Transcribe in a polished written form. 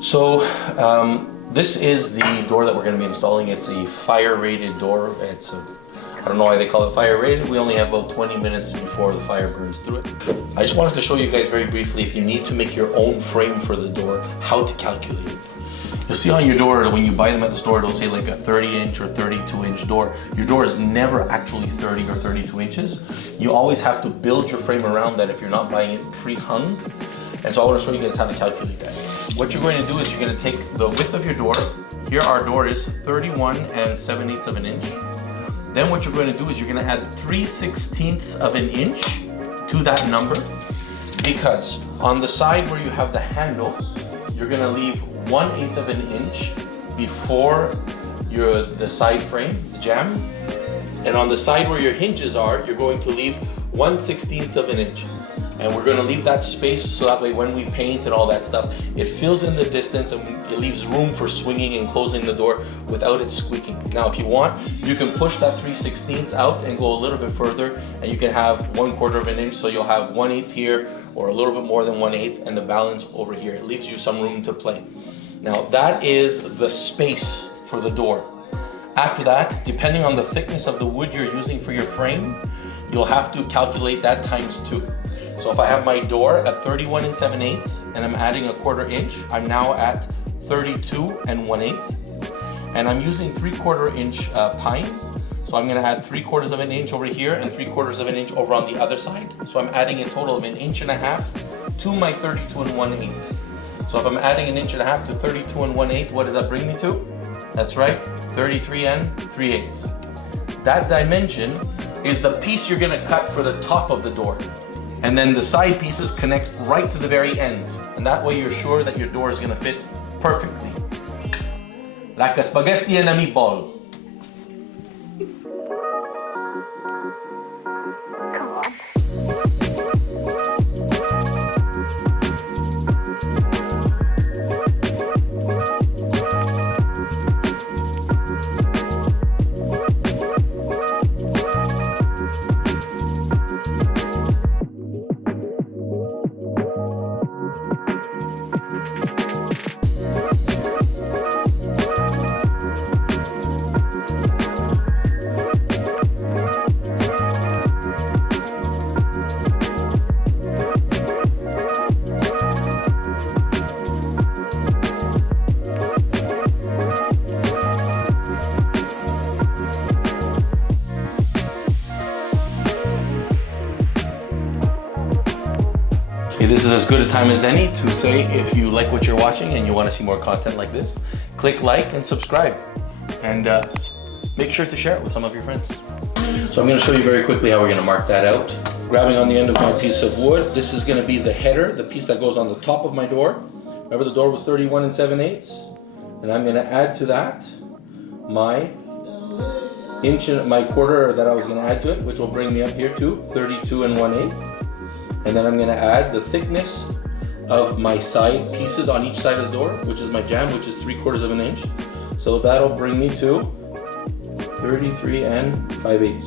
So this is the door that we're going to be installing. It's a fire rated door. I don't know why they call it fire rated. We only have about 20 minutes before the fire burns through it. I just wanted to show you guys very briefly, if you need to make your own frame for the door, how to calculate it. You'll see on your door, when you buy them at the store, it'll say like a 30-inch or 32-inch door. Your door is never actually 30 or 32 inches. You always have to build your frame around that if you're not buying it pre-hung. And so I want to show you guys how to calculate that. What you're going to do is you're going to take the width of your door. Here our door is 31 7/8 of an inch. Then what you're going to do is you're going to add 3/16 of an inch to that number, because on the side where you have the handle, you're going to leave 1/8 of an inch before the side frame, the jamb. And on the side where your hinges are, you're going to leave 1/16 of an inch. And we're going to leave that space so that way when we paint and all that stuff, it fills in the distance and it leaves room for swinging and closing the door without it squeaking. Now, if you want, you can push that 3/16 out and go a little bit further, and you can have 1/4 of an inch, so you'll have 1/8 here or a little bit more than 1/8, and the balance over here. It leaves you some room to play. Now, that is the space for the door. After that, depending on the thickness of the wood you're using for your frame, you'll have to calculate that times 2. So if I have my door at 31 7/8 and I'm adding a 1/4 inch, I'm now at 32 1/8. And I'm using 3/4 inch pine. So I'm gonna add 3/4 of an inch over here and 3/4 of an inch over on the other side. So I'm adding a total of 1.5 inches to my 32 1/8. So if I'm adding 1.5 inches to 32 1/8, what does that bring me to? That's right, 33 3/8. That dimension is the piece you're gonna cut for the top of the door. And then the side pieces connect right to the very ends. And that way you're sure that your door is gonna fit perfectly. Like a spaghetti and a meatball. Come on. This is as good a time as any to say, if you like what you're watching and you want to see more content like this, click like and subscribe, and make sure to share it with some of your friends. So I'm going to show you very quickly how we're going to mark that out. Grabbing on the end of my piece of wood, this is going to be the header, the piece that goes on the top of my door. Remember, the door was 31 7/8, and I'm going to add to that my inch and my 1/4 that I was going to add to it, which will bring me up here to 32 1/8. And then I'm going to add the thickness of my side pieces on each side of the door, which is my jamb, which is 3/4 of an inch. So that'll bring me to 33 5/8.